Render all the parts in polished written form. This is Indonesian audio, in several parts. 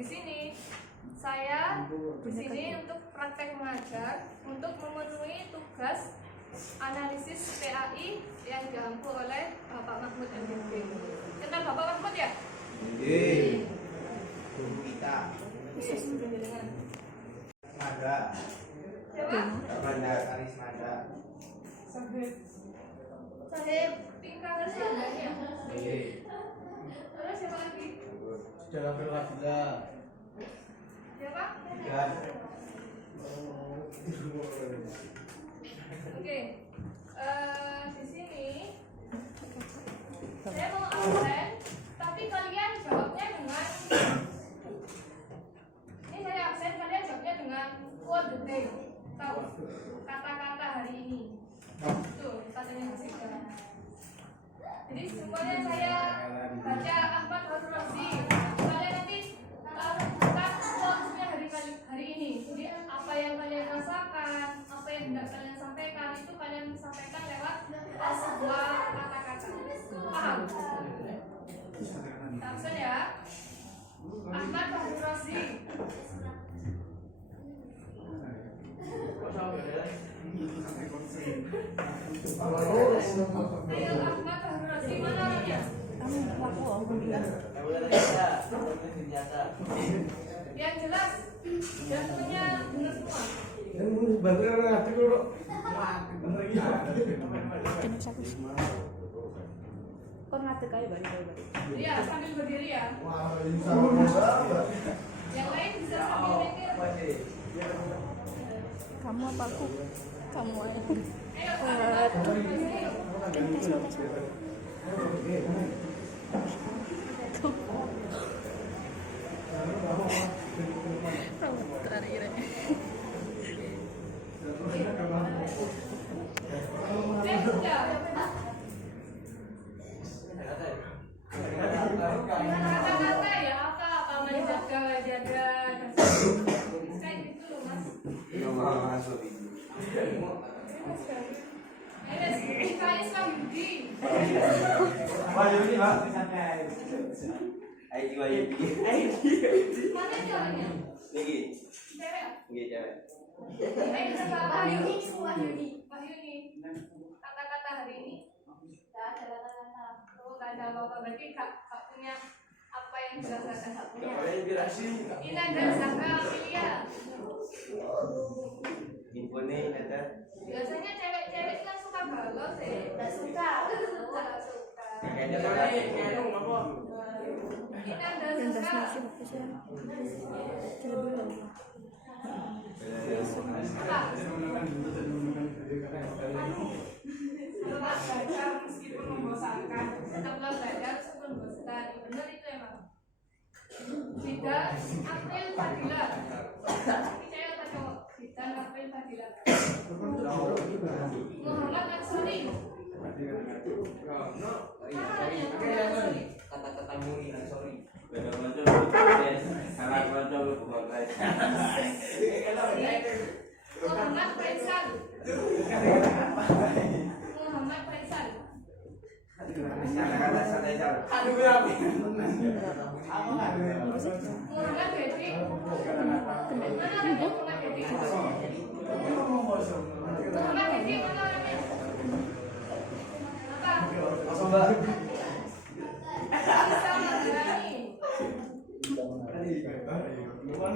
Di sini saya di sini untuk praktek mengajar untuk memenuhi tugas analisis PAI yang diampu oleh Bapak Mahmud MDB. Kenal Bapak Mahmud ya? Iya. Guru kita. Mada. Siapa? Mada Karismada. Sahib Tingkah Siandani ya? Iya. Terus siapa lagi? Jalan Berwabila. Siapa? Ya. Oke. Di sini saya mau absen, tapi kalian jawabnya dengan ini saya absen, kalian jawabnya dengan quote the day. Tahu kata-kata hari ini. Tuh, katanya masih jalan. Jadi semuanya saya baca Ahmad Harun Razi. Kalian nanti bukan quotes-nya hari ini. Jadi apa yang kalian rasakan, apa yang tidak kalian sampaikan itu kalian sampaikan lewat sebuah kata-kata. Paham? Absen ya. Ahmad Harun Razi. Ayo Ahmad Harun Razi, mana orangnya? Yang jelas dan semuanya benar semua. Iya, sambil berdiri ya. Yang lain bisa sambil mikir. Kamu apa aku? Kamu aja. Ayo, Ahmad Harun Razi. Kata-kata ya apa menjaga kayak gitu loh mas. Kali Wahyudi. Wahyudi, Pak. Mana dia orangnya? Niki. Cewek? Niki cewek. Ayo coba Wahyudi. Kata-kata hari ini. Gak ada kata-kata. Oh, gak ada apa-apa. Berarti gak punya apa yang dirasakan. Gak punya. Ina dan Zaka Amelia. Infone ada. Biasanya cewek-cewek kan suka galau sih. Gak suka. Kayaknya Ina dan Zaka. Tetap belajar meskipun membosankan. Tetaplah belajar meskipun membosankan. Benar itu emang. Tidak April Fadila. Percaya atau cowok? Tidak April Fadila. Muhammad Ansori. kata-kata muni sorry. Muhammad Faisal. Muhammad Faisal. Aduh berapa? Muhammad Dedi. Mana orangnya Muhammad Dedi? Muhammad Dedi mana orangnya? Apa? Bisa Maharani.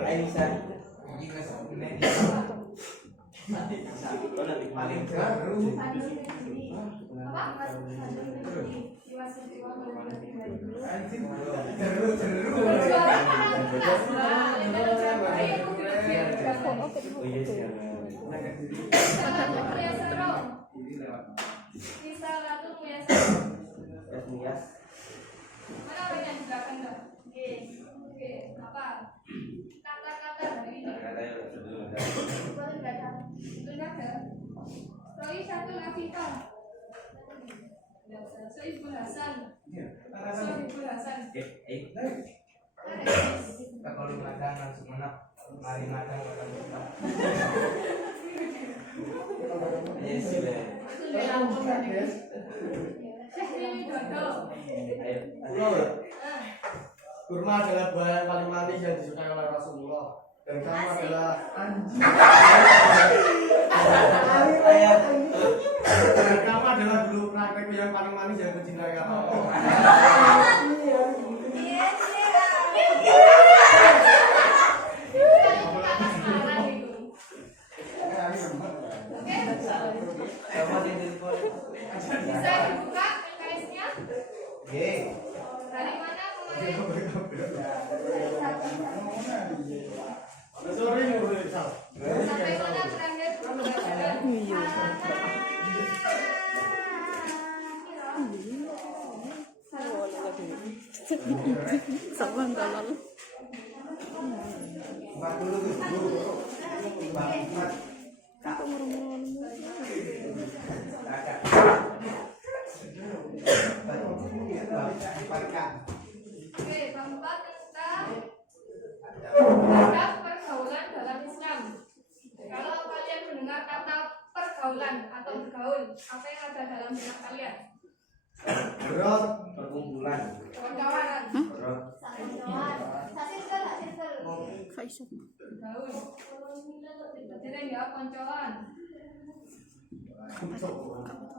Aisyah. Mana orangnya di belakang enggak? Oke, apa? Kata-kata hari ini. Boleh enggak ada? Enggak ada. Roy satu Afifah. Sohibul Hasan. Sohibul Hasan. Kalau madang langsung anak mari madang makan buka. Yes, Syekh Widodo. ayo. Kurma adalah buah yang paling manis yang disukai oleh Rasulullah. Dan kamu adalah anjing. Dan kamu adalah bulu praktekku yang paling manis yang kucintai kamu. Bisa dibuka LKS-nya? Dari mana kemarin? Sorry, murid Sal. Sampai mana berakhir? Sabang tolol. Oke, keempat tentang adab pergaulan dalam Islam. Kalau kalian mendengar kata pergaulan atau bergaul, apa yang ada dalam benak kalian? Berat. Perkumpulan. Kawan-kawan. Faisal. Bergaul. Jadi ya koncoan.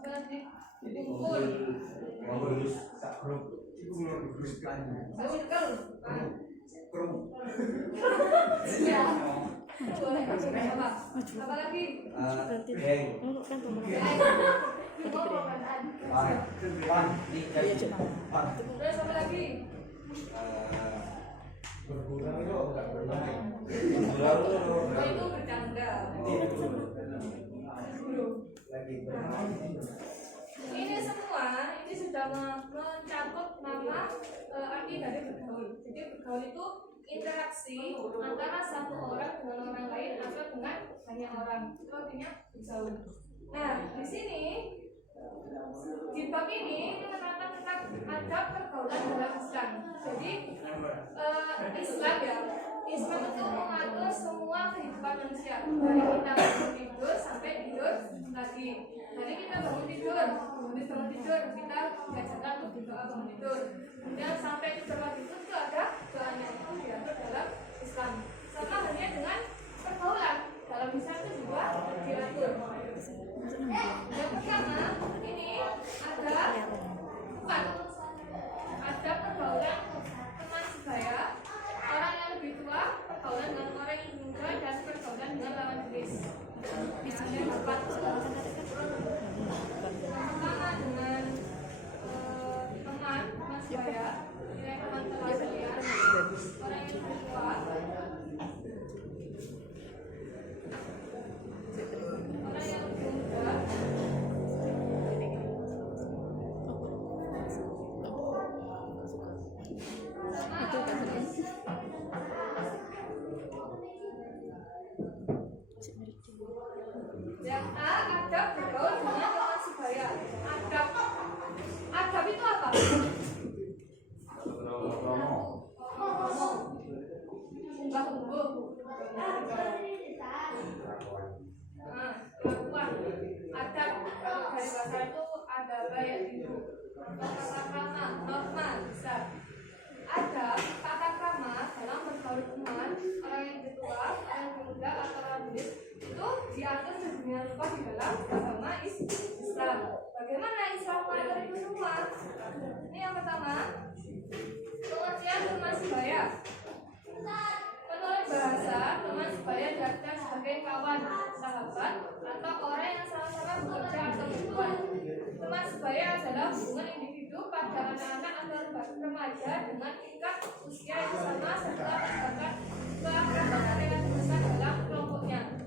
Berarti kumpul. Circle. Ya. Boleh apa? Apa lagi? Geng. Kan tuh. Terus apa lagi? Berkurang itu enggak bermain. Oh, itu bercanda. Ini semua ini sudah mencakup nama arti dari bergaul. Jadi bergaul itu interaksi antara satu orang dengan orang lain atau dengan banyak orang. Itu artinya bergaul. Nah, di sini di bab ini menerangkan tentang adab pergaulan dalam Islam. Jadi Islam ya, Islam itu mengatur semua kehidupan manusia dari kita bangun tidur sampai tidur lagi. Dari kita bangun tidur kita diajarkan untuk berdoa bangun tidur. Kemudian sampai tidur lagi itu ada doanya itu diatur dalam Islam. Sama halnya dengan pergaulan dalam Islam itu juga diatur. Yang pertama ini ada pergaulan teman sebaya, orang yang lebih tua, pergaulan dengan orang yang muda, dan pergaulan dengan lawan jenis. Misalnya dapat pertama dengan teman sebaya, nilai teman kelas kalian, orang yang lebih tua, orang yang lebih muda. Yang A, adab bergaul dengan teman sebaya. Adab itu apa? Unggah-ungguh. Kelakuan. Adab dari bahasa itu ada baik itu. Tata krama, norma, bisa. Adab, tata krama dalam bergaul teman, orang yang tua, orang yang muda, atau orang jenis itu diatur sedemikian rupa di dalam agama Islam. Bagaimana Islam mengatur itu semua? Ini yang pertama, pengertian teman sebaya. Menurut bahasa, teman sebaya diartikan sebagai kawan, sahabat, atau orang yang sama-sama bekerja atau berbuat. Teman sebaya adalah hubungan individu pada anak-anak atau remaja dengan tingkat usia yang sama serta bahkan keakraban yang besar dalam kelompoknya.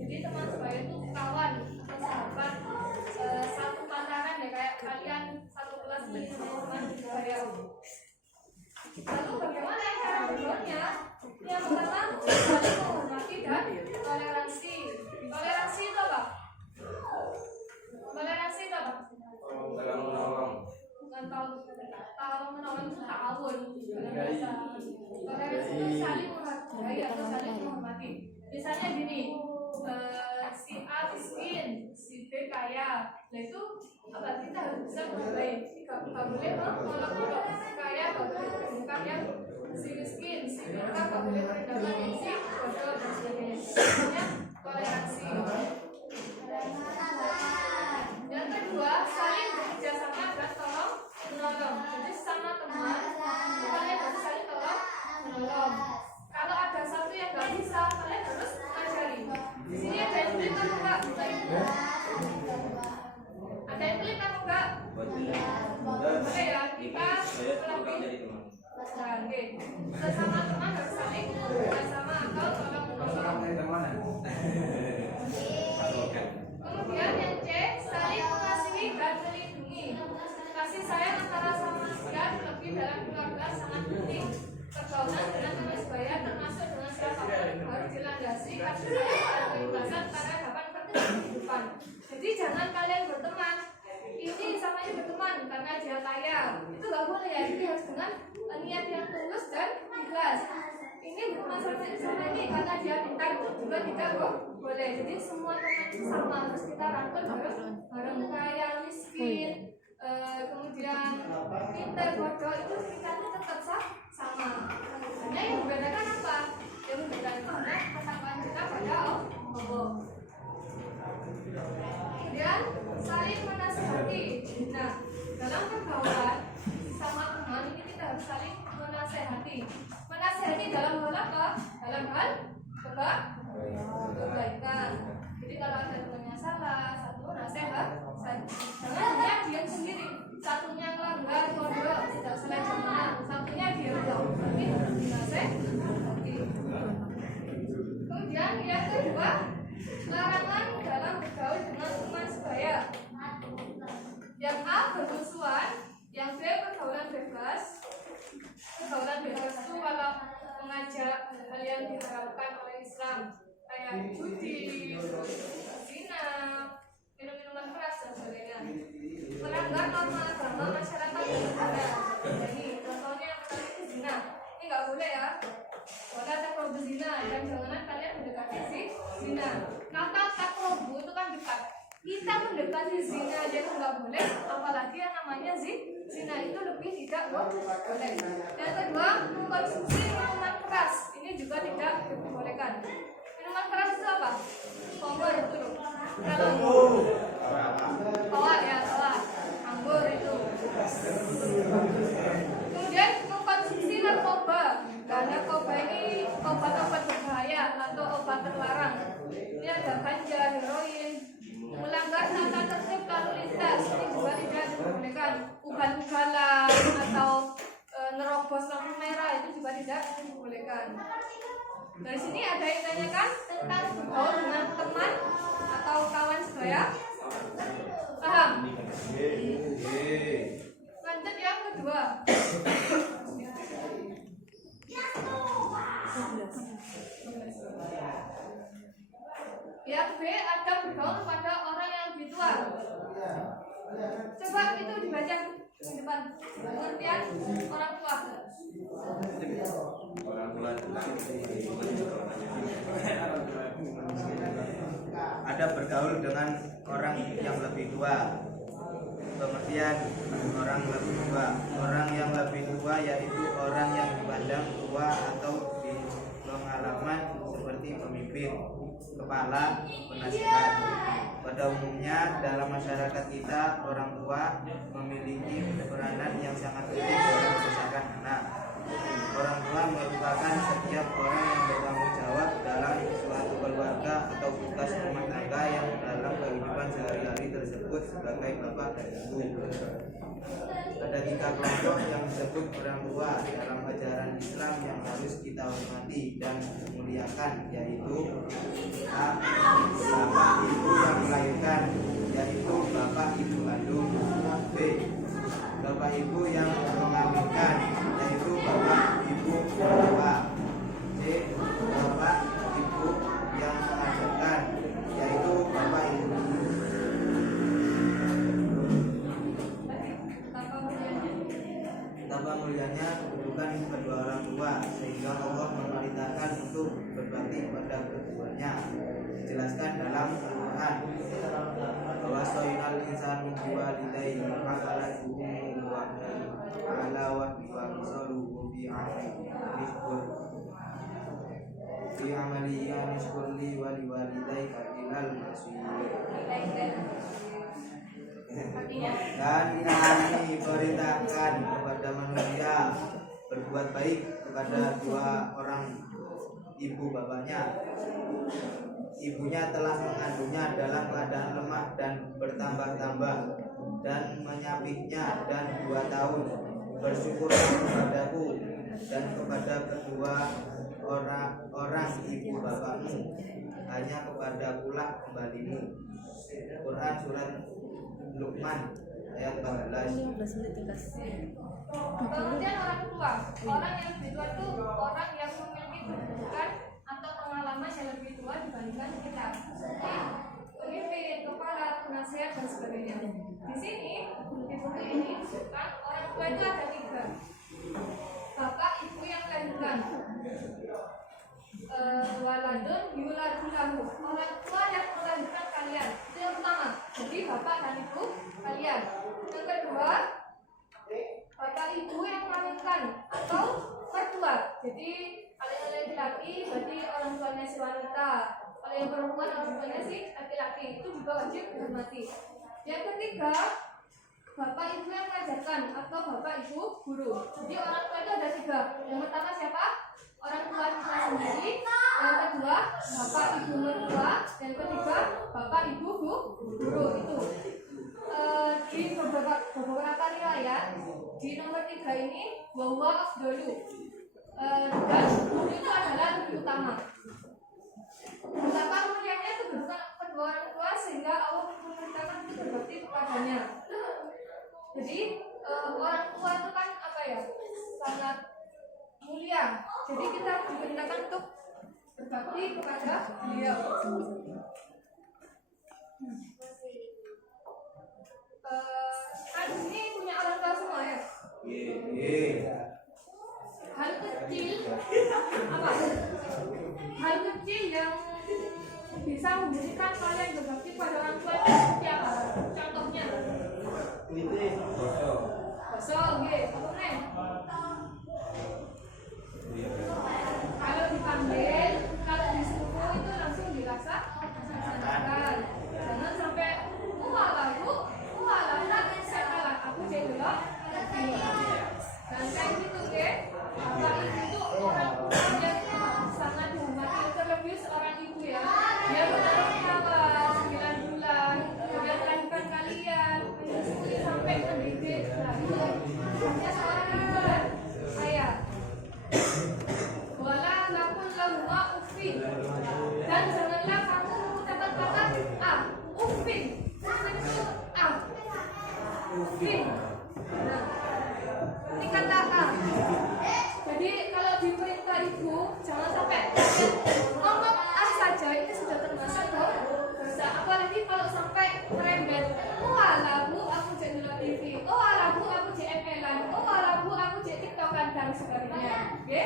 Jadi teman sebaya itu kawan atau sahabat, satu pantaran ya, kayak kalian satu kelas dengan teman sebaya. Lalu bagaimana cara bergaulnya? Yang pertama, saling menghormati dan toleransi. Toleransi itu apa? Toleransi itu apa? Saling menolong. Bukan tolong menolong itu ta'awun dalam bahasa. Toleransi itu saling menghargai atau saling menghormati. Misalnya gini, si A miskin, si B kaya. Nah itu apa? Kita harus bisa menghargai. Tidak boleh mengolok-olok si kaya, tidak boleh yang si miskin, si minta nggak boleh merendahkan si bodoh dan sebagainya. Namanya toleransi. Yang kedua, saling bekerja sama dan tolong menolong. Jadi sama teman, kalian harus saling tolong menolong. Kalau ada satu yang nggak bisa, kalian harus mengajari. Di sini ada yang pelit atau enggak? Ada yang pelit atau enggak? Oke ya, kita lebih sesama teman harus saling bersama atau tolong menolong. Kemudian yang C, saling mengasihi dan melindungi. Kasih sayang antara sama manusia lebih dalam keluarga sangat penting. Pergaulan dengan teman sebaya termasuk dengan siapapun harus dilandasi kasih sayang dan keikhlasan pada hadapan kehidupan. Jadi jangan kalian berteman ini samanya berteman karena dia kaya, itu nggak boleh ya. Ini harus dengan niat yang tulus dan ikhlas. Ini berteman sama ini karena dia pintar, itu juga tidak boleh. Jadi semua teman itu sama, harus kita rangkul bareng kaya, miskin, kemudian pintar, bodoh, itu kita tetap sama. Hanya yang membedakan apa? Yang membedakan itu hanya ketakwaan kita pada Allah. Kemudian saling menasihati. Nah, dalam pergaulan sama teman ini kita harus saling menasihati. Menasihati dalam hal apa? Dalam hal kebaikan. Jadi kalau ada temannya salah, satu nasihat. Jangan hanya diam sendiri. Satunya melanggar kode tidak sesuai jamaah, satunya diam. Ini harus dinasihati. Kemudian yang kedua, larangan dalam bergaul dengan teman sebaya. Yang A, bermusuhan. Yang B, pergaulan bebas. Pergaulan bebas itu kalau mengajak hal yang diharapkan oleh Islam, kayak judi, zina, minum-minuman keras dan sebagainya. Melanggar norma agama masyarakat dan negara. Jadi contohnya yang pertama itu zina. Ini nggak boleh ya. Maka takrobu zina, dan jangan kalian mendekati si zina. Kata takrobu itu kan dekat. Kita mendekati zina aja itu nggak boleh, apalagi yang namanya zina itu lebih tidak boleh. Yang kedua, mengkonsumsi minuman keras. Ini juga tidak dibolehkan. Minuman keras itu apa? Kongor itu loh. Kalau tolak ya, tolak. Anggur itu. Kemudian mengkonsumsi narkoba. Nah, narkoba ini obat-obat berbahaya atau obat terlarang. Ini ada ganja, heroin. Melanggar tata tertib lalu lintas, ini juga tidak dibolehkan. Ugal-ugalan atau nerobos lampu merah itu juga tidak dibolehkan. Dari sini ada yang tanyakan tentang bergaul dengan teman atau kawan sebaya. Paham? Lanjut yang kedua. Yang B, ada bergaul pada orang yang lebih tua. Coba itu dibaca di depan. Pengertian orang tua. Ada bergaul dengan orang yang lebih tua. Pengertian orang lebih tua. Orang yang lebih tua yaitu orang yang dipandang tua atau di pengalaman seperti pemimpin, kepala, penasihat. Pada umumnya dalam masyarakat kita, orang tua memiliki peranan yang sangat penting dalam membesarkan anak. Orang tua merupakan setiap orang yang bertanggung jawab dalam suatu keluarga atau tugas rumah tangga yang dalam kehidupan sehari-hari tersebut sebagai bapak dan ibu. Ada 3 kelompok yang disebut orang tua dalam ajaran Islam yang harus kita hormati dan muliakan, yaitu A. Bapak ibu yang melahirkan, yaitu bapak ibu kandung. B. Bapak ibu yang mengawinkan, yaitu bapak ibu mertua. C. Bapak ibu yang mengajarkan, yaitu bapak ibu. Betapa mulianya kedudukan kedua orang tua, sehingga Allah memerintahkan untuk berbakti pada keduanya. Dijelaskan dalam Al-Quran bahwa soinal insan biwalidayhi hamalathu fi amali anishkur li wa liwalidayka ilal masir. Artinya Dan kami perintahkan kepada manusia berbuat baik kepada dua orang ibu bapaknya. Ibunya telah mengandungnya dalam keadaan lemah dan bertambah-tambah dan menyapitnya dan 2 tahun. Bersyukurlah kepadaku dan kepada kedua orang ibu bapakmu, hanya kepadakulah kembalimu. Quran surat Luqman ayat 14. Kemudian orang tua, orang yang lebih tua itu orang yang memiliki kedudukan atau pengalaman yang lebih tua dibandingkan kita, seperti pemimpin, kepala, penasihat dan sebagainya. Di sini di buku ini disebutkan orang tua itu ada 3. Bapak ibu yang melahirkan, waladun yuladulahu, orang tua yang melahirkan kalian, itu yang pertama. Jadi bapak dan ibu kalian. Yang kedua, bapak ibu yang melahirkan atau mertua. Jadi kalau yang laki-laki berarti orang tuanya si wanita, kalau yang perempuan orang tuanya si laki-laki, itu juga wajib dihormati. Yang ketiga, bapak ibu yang mengajarkan atau bapak ibu guru. Jadi orang tua itu ada 3. Yang pertama siapa? Orang tua kita sendiri. Yang kedua bapak ibu mertua. Yang ketiga bapak ibu guru. Itu di beberapa riwayat di nomor 3 ini bahwa afdalu, dan guru itu adalah lebih utama. Betapa mulianya kedudukan kedua orang tua sehingga Allah memerintahkan untuk berbakti kepadanya. Jadi orang tua itu kan apa ya, sangat mulia. Jadi kita diperintahkan untuk berbakti kepada beliau. Kan ini punya orang tua semua ya. Hal kecil apa? Hal kecil yang bisa memberikan kalian berbakti pada orang tua itu seperti apa? Contohnya? Kosong, kalau dipanggil, kalau disuruh itu langsung dilaksanakan. Jangan sampai salah aku jadi dulu. Dan kayak gitu bapak ibu itu orang yang sangat dihormati, terlebih seorang ibu ya. Dia menaruh nyawa 9 bulan, kemudian melahirkan kalian, menyusui sampai mendidik. Nah itu hanya seorang ibu dan ayah. Wala takun lahuma uffin, dan janganlah kamu mengucapkan kata uffin. Uffin itu uffin. Nah, ini kata jadi kalau diperintah ibu jangan sampai ngomong saja, ini sudah termasuk dosa. Apalagi kalau sampai merembet, alah bu aku cek nonton TV, alah bu aku cek ML-an, alah bu aku cek TikTok-an dan sebagainya. Oke?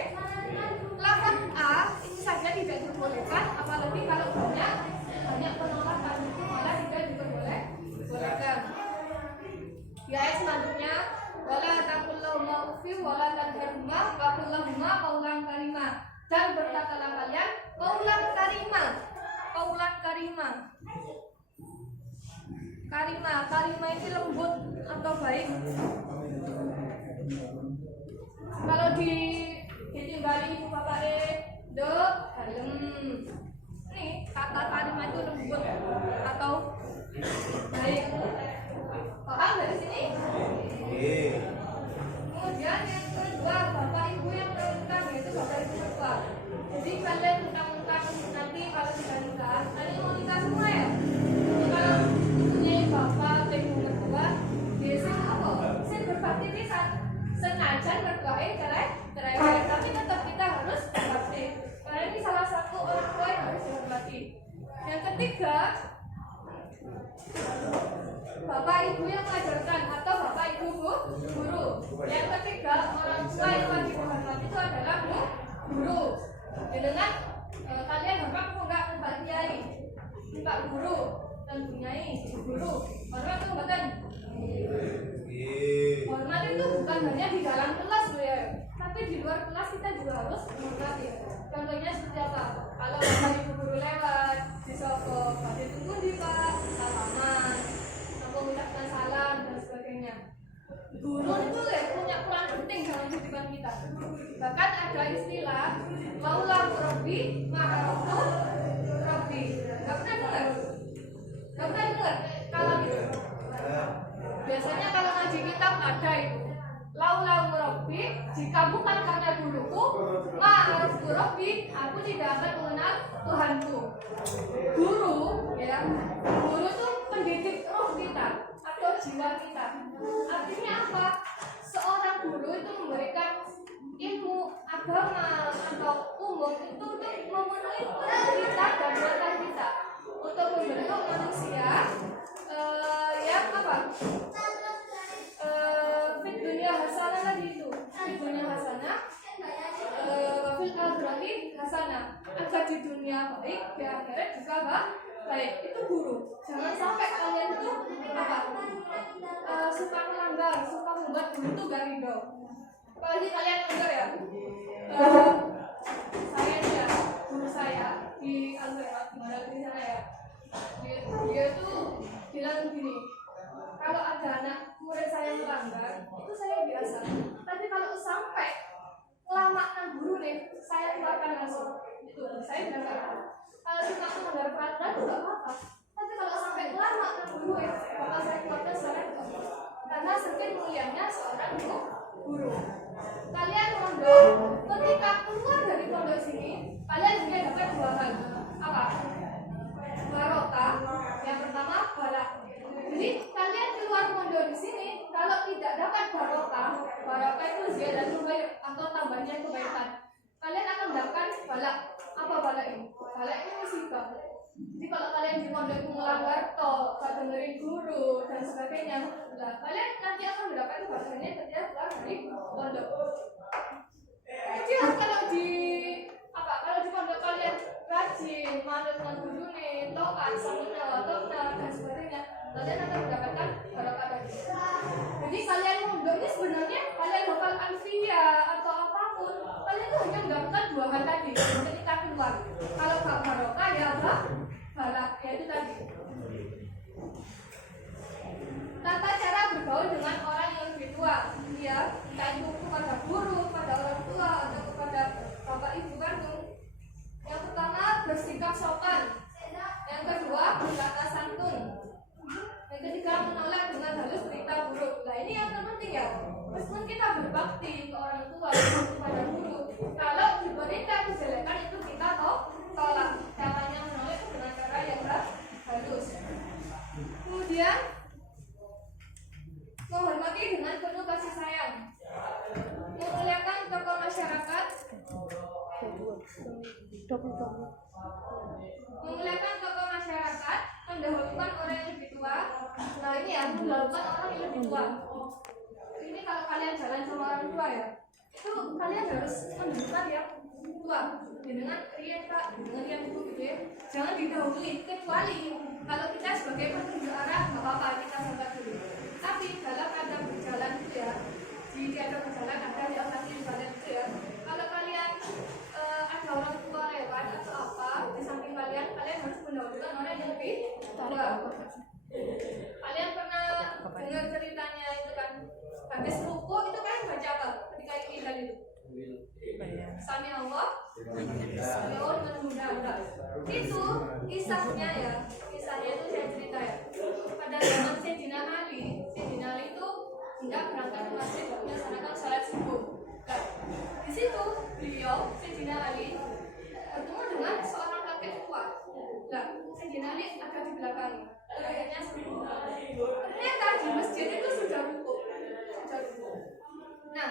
Lafaz ini saja tidak diperbolehkan, apalagi kalau banyak penolakan itu malah tidak diperbolehkan. Di ayat selanjutnya, wala taqul lahuma uffin wala tanharhuma wa qul lahuma qawlan karima, dan berkatalah kalian qawlan karima. Karima itu lembut atau baik. Kalau ditinggali ibu bapak dalem. Nih kata karima itu lembut atau baik. Paham dari sini? Kemudian yang kedua, bapak ibu yang melahirkan, yaitu bapak ibu mertua. Jadi kalian mentang-mentang nanti kalau sudah nikah, kalian mau nikah semua ya? Jadi kalau punya bapak ibu mertua, biasanya apa? Saya berbakti pisan. Senajan berdoa cerai, tapi tetap kita harus berbakti. Karena ini salah satu orang tua yang harus dihormati. Yang ketiga, bapak ibu yang mengajarkan atau bapak ibu guru. Yang ketiga, orang tua yang wajib dihormati itu adalah guru. Dengan kalian hormat enggak Pak Kiai, Pak Guru dan Bunyai guru. Hormat itu bukan. Hormat itu bukan hanya di dalam kelas loh ya, tapi di luar kelas kita juga harus menghormati. Contohnya seperti apa? Rabbi ma'araftu Rabbi. Gak pernah dengar? Gak pernah dengar kalau gitu? Biasanya kalau ngaji kitab ada itu laulau Rabbi, jika bukan karena guruku ma'araftu Rabbi, aku tidak akan mengenal Tuhanku. Guru, ya, guru itu pendidik roh kita atau jiwa kita. Artinya apa? Seorang guru itu memberikan ilmu agama atau umum itu untuk memenuhi peran kita dan buatan kita untuk membentuk manusia yang apa? Fit dunia hasanah tadi itu, fit dunia hasanah, fil akhirati hasanah, agar di dunia baik, di akhirat juga baik. Itu guru. Jangan sampai kalian itu apa? Suka melanggar, suka membuat guru itu gak ridho. Apalagi kalian dengar ya, saya nih ya, guru saya di Al-Quran, di sana ya, dia tuh bilang gini, kalau ada anak murid saya melanggar, itu saya biasa. Tapi kalau sampai lama guru nih, saya keluarkan langsung. Itu saya bilang gak apa. Kalau cuma melanggar peraturan itu gak apa-apa. Tapi kalau sampai lama guru ya, maka saya keluarkan sekarang itu. Karena saking mulianya seorang guru. Kalian mondok, ketika keluar dari pondok sini, kalian juga dapat dua hal. Apa? Barokah. Yang pertama balak. Jadi kalian keluar pondok di sini, kalau tidak dapat barokah itu ziyadatul khair atau tambahnya kebaikan. Kalian akan mendapatkan balak. Apa balak ini? Balak ini musibah. Jadi kalau kalian di pondok melanggar toh, gak dengerin guru dan sebagainya, nah, kalian nanti akan mendapatkan balaknya ketika keluar dari pondok. Kemudian kalau di pondok kalian rajin, manut dengan guru nih, taat sama dan sebagainya, kalian akan mendapatkan barokah tadi. Jadi kalian mondok ini sebenarnya kalian bakal alfiyah atau apapun, kalian tuh hanya mendapatkan dua hal tadi ketika keluar. Kalau gak barokah ya apa? Balak, ya itu tadi. Tata cara bergaul dengan orang yang lebih tua, ya, entah itu kepada guru, kepada orang tua, atau kepada bapak ibu kandung. Yang pertama bersikap sopan, yang kedua berkata santun, yang ketiga menolak dengan halus berita buruk. Nah ini yang terpenting ya. Meskipun kita berbakti ke orang tua, kepada guru, kalau diberikan kejelekan itu kita tolak. Caranya menolak itu dengan cara yang halus. Kemudian menghormati dengan penuh kasih sayang, memuliakan tokoh masyarakat, mendahulukan orang yang lebih tua. Nah ini ya, mendahulukan orang yang lebih tua. Ini kalau kalian jalan sama orang tua ya, itu kalian harus mendahulukan yang tua. Dengan rian pak, dengan yang ibu gitu ya. Jangan didahului, kecuali kalau kita sebagai petunjuk arah nggak apa-apa kita sampai dulu. Tapi dalam ada berjalan itu ya, di ada berjalan ada yang lagi berjalan itu ya. Kalau kalian ada orang tua lewat atau apa di samping kalian harus mendahulukan orang yang lebih tua. Kalian pernah dengar ceritanya itu kan, habis ruku itu kan baca apa ketika ikhlas itu? Sami Allah, Sami Allah dengan mudah-mudah. Itu kisahnya itu saya cerita ya. Pada zaman Sayyidina Ali itu hendak berangkat ke masjid untuk melaksanakan salat subuh. Nah, di situ beliau Sayyidina Ali bertemu dengan seorang kakek tua. Nah, Sayyidina Ali ada di belakang. Kakeknya ternyata di masjid itu sudah ruku. Nah,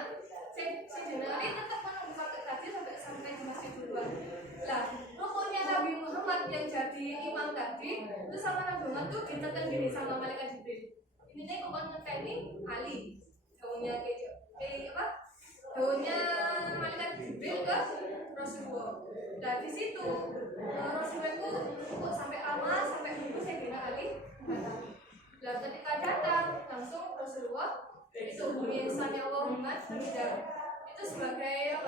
Sayyidina Ali tetap menunggu kakek tadi sampai di masjid duluan. Nah, rukunya Nabi Muhammad yang jadi imam tadi itu sama Nabi Muhammad tuh ditekan gini sama malaikat Jibril. Ini nih kok ngenteni Ali. Daunnya malaikat Jibril ke Rasulullah. Dan di situ Rasulullah itu kok sampai lama sampai nunggu Sayyidina Ali datang. Dan ketika datang langsung Rasulullah itu bunyi Sami Allah Muhammad Hamidah. Itu sebagai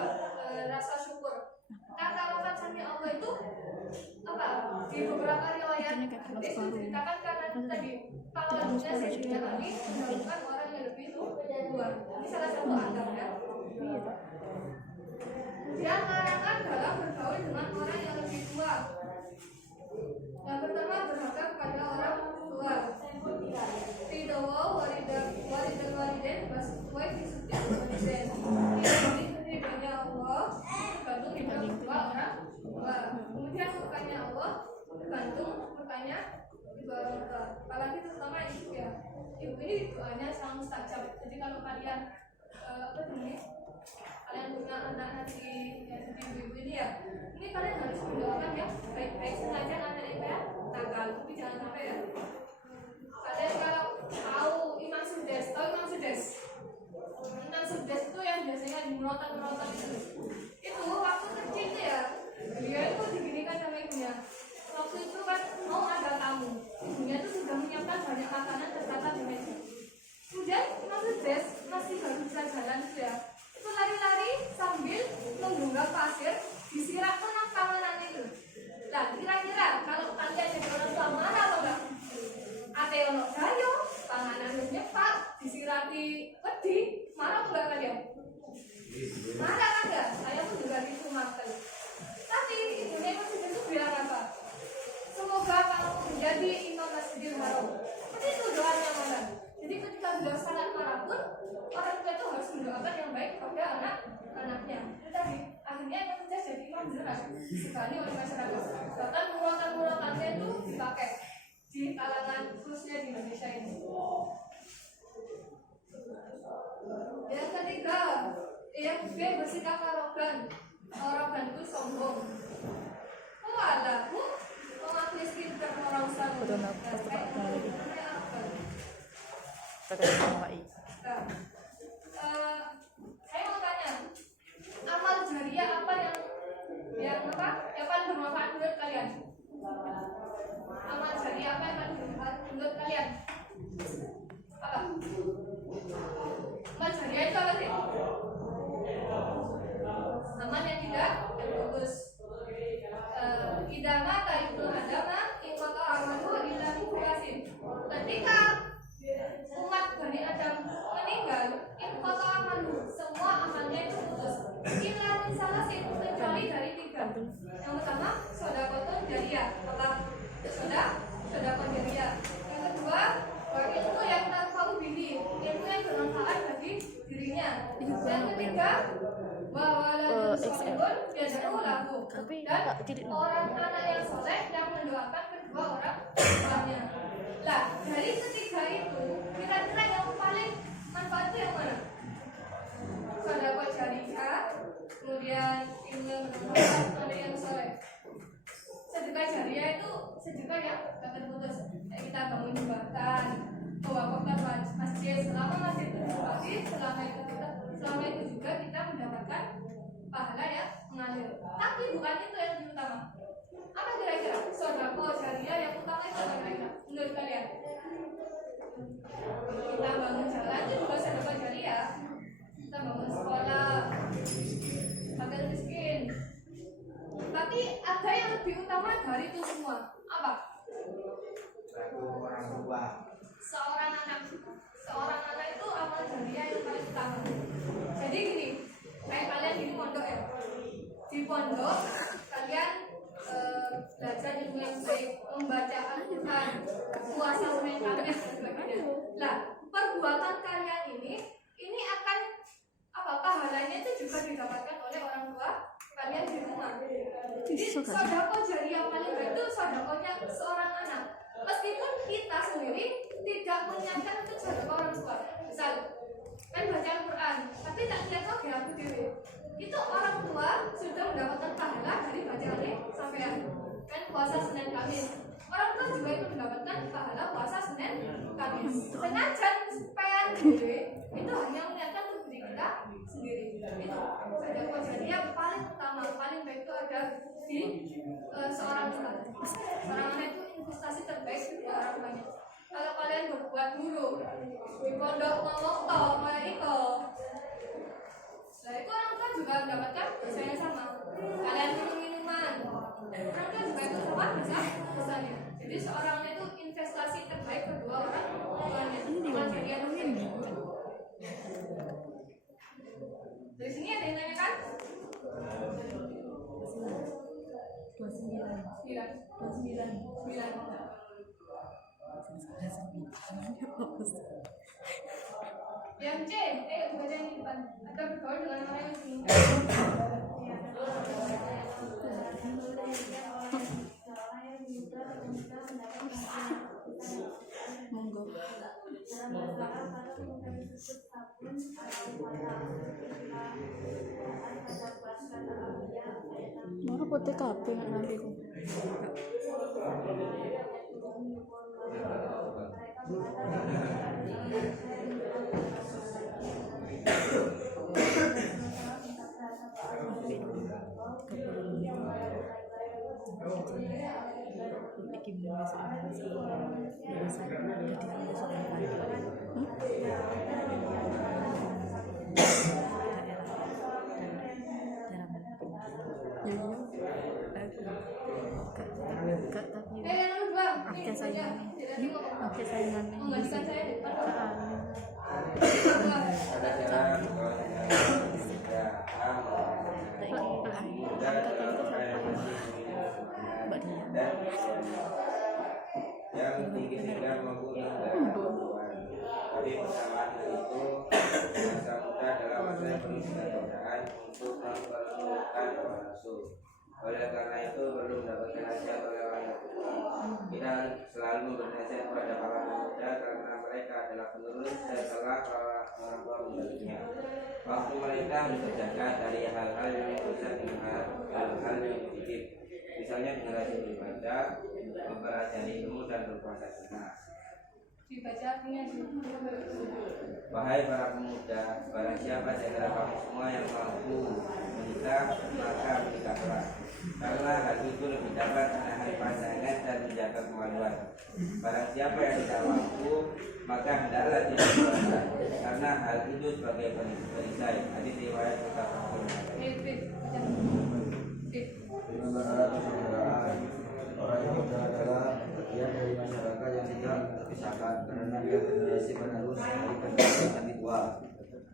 rasa syukur. Kata lafaz Sami Allah itu di beberapa riwayat hadis diceritakan karena tadi kalau Sayyidina Ali mendahulukan orang yang lebih tua. Ini salah satu adabnya. Dia larangan dalam bergaul dengan orang walidin wasfuwai disebut walidin. Ini ridhonya Allah tergantung ridho kedua orang tua. Kemudian murkanya Allah tergantung murkanya kedua orang tua. Apalagi terutama ibu ya. Ibu ini doanya sangat mustajab. Jadi kalau kalian kalian punya anak nanti yang jadi ibu ini ya, ini kalian harus mendoakan ya baik-baik, sengaja nanti ya nakal, tapi jangan sampai ya. Kalian kalau tahu Imam Sudes itu yang biasanya di merotan itu waktu kecil ya, dia itu diginikan sama ibunya. Waktu itu kan mau ada tamu, ibunya itu sudah menyiapkan banyak makanan tertata di meja. Kemudian Imam Sudes masih baru bisa jalan itu ya, itu lari-lari sambil menggenggam pasir disiram dengan panganan itu. Nah, kira-kira kalau kalian jadi orang tua marah atau enggak? Ate ono gayo, panganan wis nyepak, disirati wedi, marah enggak kalian? Marah kan enggak? Saya pun juga gitu makan. Tapi ibunya itu bilang apa? Semoga kamu menjadi imam Masjidil Haram. Seperti itu doanya malah. Jadi ketika beliau sangat marah pun orang tua itu harus mendoakan yang baik kepada anak-anaknya. Itu tadi akhirnya yang kerja jadi imam beneran disegani oleh masyarakat. Bahkan muratan-muratannya itu dipakai di kalangan khususnya di Indonesia ini. Yang ketiga, yang B bersikap arogan. Arogan itu sombong. Walahu mengakuiskan orang sombong. Saya mau tanya, amal jariah apa yang paling bermanfaat menurut kalian? Amal jariah apa yang paling bermanfaat menurut kalian? Apa? Amal jariah itu apa sih? Amal yang tidak bagus. Idama tarikul adama ingkota amalu illa mukasin. Ketika umat Bani Adam meninggal, ingkota amalu, semua amalnya itu putus. Illa salah satu kecuali dari 3. Yang pertama, sedekah jariah. Apa? Sedekah jariah. Yang kedua, ilmu yang tanfa'u bihi, ilmu yang bermanfaat bagi dirinya. Yang ketiga, wawaladun sholihun yad'u lahu, dan orang anak yang soleh yang mendoakan kedua orang tuanya. Lah, dari ketiga itu kira-kira yang paling manfaat itu yang mana? Sedekah jariah, kemudian ilmu yang bermanfaat, anak yang soleh. Sedekah jariah itu sedekah yang gak terputus. Kita bangun jembatan, mewakafkan masjid, selama masjid itu beroperasi, selama itu juga kita mendapatkan pahala yang mengalir. Tapi bukan itu yang utama. Apa kira-kira sedekah jariah yang utama itu apa kira-kira menurut kalian? Kita bangun jalan itu juga sedekah jariah. Kita bangun sekolah, fakir miskin. Tapi ada yang lebih utama dari itu semua. Apa? Orang tua. Seorang anak itu amal jariah yang paling utama. Jadi gini, kayak kalian di pondok ya, di pondok kalian belajar ilmu yang baik, membaca Al-Quran, puasa Senin Kamis dan sebagainya. Nah, perbuatan kalian ini akan pahalanya itu juga didapatkan oleh orang tua kalian di rumah. Jadi sedekah jariah yang paling baik itu sedekahnya seorang anak. Meskipun kita sendiri tidak menyiapkan untuk sedekah orang tua. Misal kan baca Al-Quran, tapi tak lihat oke aku dewe. Itu orang tua sudah mendapatkan pahala dari bacaan sampean. Kan puasa Senin Kamis, orang tua juga itu mendapatkan pahala puasa Senin Kamis. Senajan sampean dewe itu hanya menyiapkan untuk diri kita sendiri. Itu sedekah jariah yang paling utama, paling baik itu ada di seorang anak. Seorang anak itu investasi terbaik di orang tuanya. Kalau kalian berbuat buruk di pondok ngomong toh kayak itu, nah itu orang tua juga mendapatkan dosa yang sama. Kalian minum minuman, orang tua juga itu sama dosanya. Jadi seorang itu investasi terbaik kedua orang tuanya. Dari sini ada yang tanyakan? 29. Yang C, baca yang di depan. Ada bergaul dengan orang yang lebih muda. Monggo. Mau putih kabeh nanti ku. Yang nomor 2. Oke sayang. Oke sayang. Menggantikan saya di depan. Yang tinggi-tinggian maupun yang berkebutuhan. Tapi bersamaan itu masa muda adalah masa yang penuh dengan godaan untuk memperlukan hawa nafsu. Oleh karena itu perlu mendapatkan nasihat oleh orang yang tua. Kita selalu memberi nasihat kepada para pemuda karena mereka adalah penerus setelah para orang tua meninggalnya. Waktu mereka dikerjakan dari hal-hal yang berurusan dengan hal-hal yang positif. Misalnya dengan rajin beribadah, mempelajari ilmu dan berpuasa sunnah. Dibaca artinya sih. Wahai para pemuda, barang siapa di antara kamu semua yang mampu menikah, maka menikahlah. Karena hal itu lebih dapat menahan pasangan dan menjaga kemaluan. Barang siapa yang tidak mampu, maka hendaklah dia berpuasa. Karena hal itu sebagai perisai. Hadis riwayat Muttafaqun alaih. Orang yang muda adalah bagian dari masyarakat yang tidak terpisahkan karena dia generasi penerus dari generasi yang tua.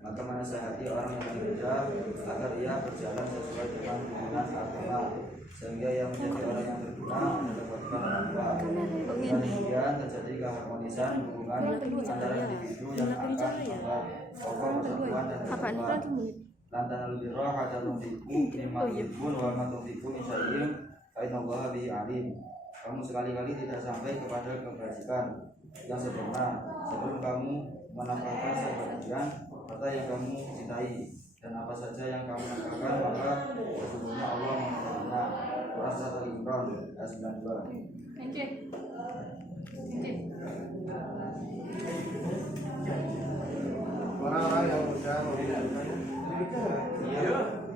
Maka menasihati orang yang muda agar ia berjalan sesuai dengan tuntunan agama, sehingga yang menjadi orang yang berguna mendapatkan orang tua. Dan kemudian terjadi keharmonisan hubungan antara individu yang akan membuat pokok persatuan dan kesatuan. Lantaran lebih roh ada tuntiku lima ibun wa matuntiku misalnya Allah bihi alim. Kamu sekali-kali tidak sampai kepada kebajikan yang sempurna sebelum kamu menampakkan sebagian harta yang kamu cintai, dan apa saja yang kamu nafkahkan maka sesungguhnya Allah mengetahuinya. Quran Surat Al-Imran ayat 92. Orang-orang yang muda membutuhkan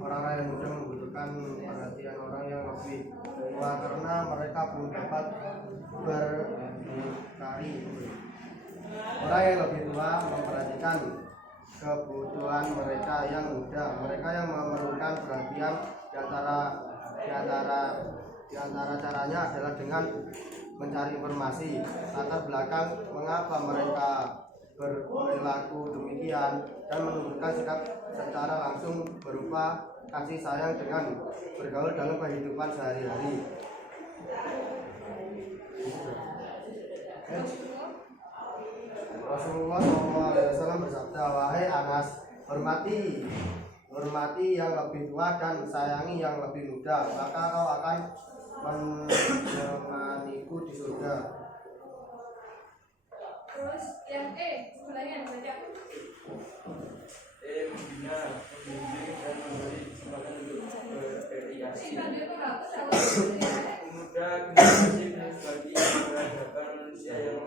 orang-orang yang muda membutuhkan perhatian orang yang lebih tua karena mereka belum dapat berdikari. Orang yang lebih tua memperhatikan kebutuhan mereka yang muda. Mereka yang memerlukan perhatian di antara caranya adalah dengan mencari informasi latar belakang mengapa mereka berperilaku demikian dan menunjukkan sikap secara langsung berupa kasih sayang dengan bergaul dalam kehidupan sehari-hari. Rasulullah SAW bersabda, wahai Anas, hormati yang lebih tua dan sayangi yang lebih muda, maka kau akan menemaniku di surga. Terus yang E sebelahnya baca. Membina, membimbing dan memberi kesempatan untuk berkreasi. Pemuda generasi bagi peradaban manusia yang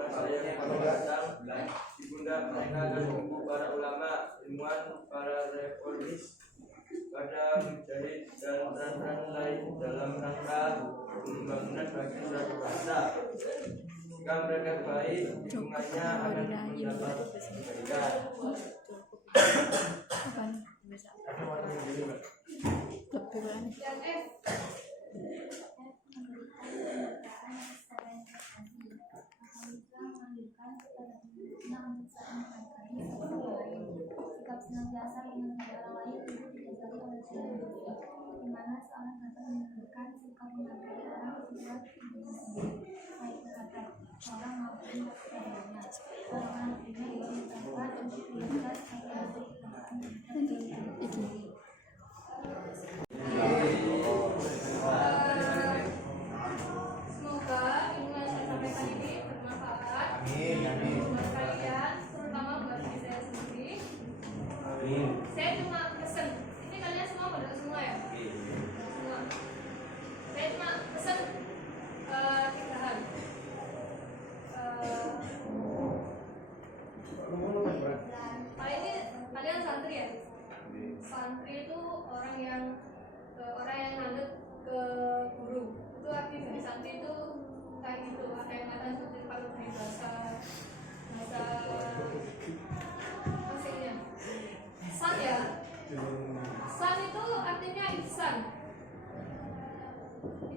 datang di pundak mereka akan menunggu para ulama, ilmuwan, para reformis, pada mujahid dan peran-peran lain dalam rangka pembangunan bagi suatu bangsa. Jika mereka baik, hubungannya akan mendapat kebaikan. Yang F. Sikap senantiasa mengenai orang lain itu didasari oleh cinta, di mana seorang dapat menunjukkan sikap menghargai orang sesuai dengan sendiri, baik terhadap orang maupun kepadanya. Orang-orang itu mendapat untuk dilihat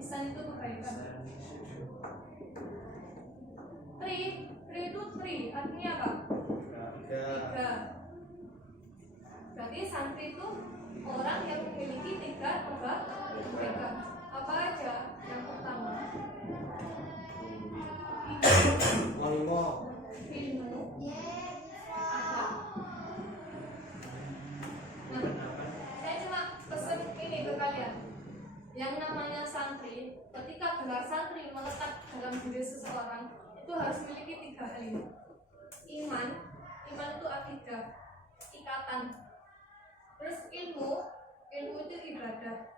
Ihsan itu kebaikan. Tri itu artinya apa? Tiga. Berarti santri itu orang yang memiliki tiga kebaikan. Apa aja? Yang pertama, ilmu, akhlak. Nah, saya cuma pesan ini ke kalian. Yang namanya santri, ketika gelar santri melekat dalam diri seseorang, itu harus memiliki tiga hal ini. Iman itu akidah, ikatan. Terus ilmu itu ibadah.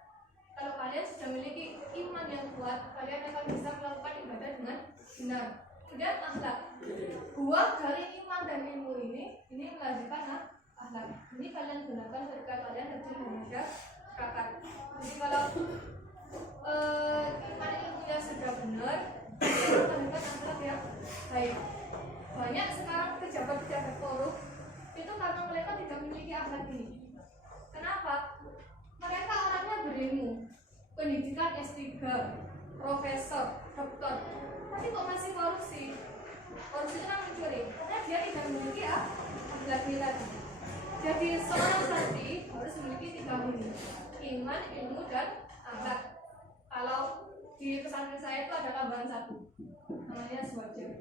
Kalau kalian sudah memiliki iman yang kuat, kalian akan bisa melakukan ibadah dengan benar. Kemudian akhlak. Buah dari iman dan ilmu ini melahirkan akhlak. Ini kalian gunakan ketika kalian terjun di masyarakat. Jadi kalau iman ilmunya sudah benar, itu melahirkan akhlak yang baik. Banyak sekarang pejabat-pejabat korup itu karena mereka tidak memiliki akhlak ini. Kenapa? Mereka orangnya berilmu, pendidikan S3, profesor, doktor, tapi kok masih korupsi? Korupsi itu kan mencuri, karena dia tidak memiliki akhlak tadi. Jadi seorang santri harus memiliki tiga ini: iman, ilmu, dan akhlak. Kalau di pesantren saya itu ada tambahan satu, namanya swajib.